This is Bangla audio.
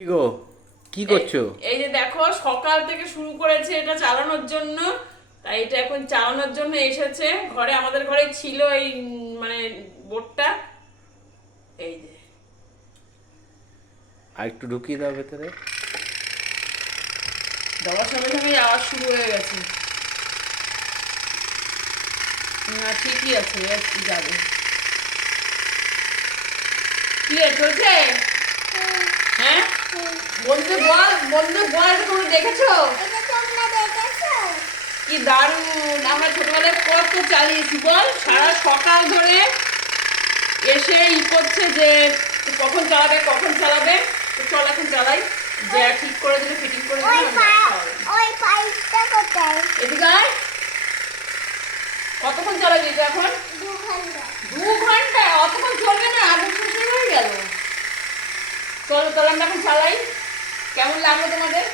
কি গো, কি করছো? এই যে দেখো সকাল থেকে শুরু করেছে এটা চালানোর জন্য। তাই এটা এখন চালানোর জন্য এসেছে ঘরে, আমাদের ঘরে ছিল এই মানে বোর্ডটা। এই যে আর একটু ঢুকিয়ে দাও ভেতরে। দেওয়ার সঙ্গে সঙ্গে আওয়াজ শুরু হয়ে গেছে। না ঠিকই আছে, একটু যাবে। কি রে, চলছে? হ্যাঁ, বন্ধু বল, বন্ধু বল, এটা তোমরা দেখেছো? কি দারুণ! আমরা ছোটবেলায় কত চালিয়েছি বল, সারা সকাল ধরে এসে করছে যে কখন চালাবে কখন চালাবে। তো চল এখন চালাই, যে ঠিক করে দিলে, ফিটিং করে দিলে এদিকে আয়। কতক্ষণ চালাবি এটা এখন? 2 ঘন্টা? অতক্ষণ চলবে না, আগে শেষ হয়ে গেল। চলো তাহলে আমরা এখন চালাই। কেমন লাগলো তোমাদের?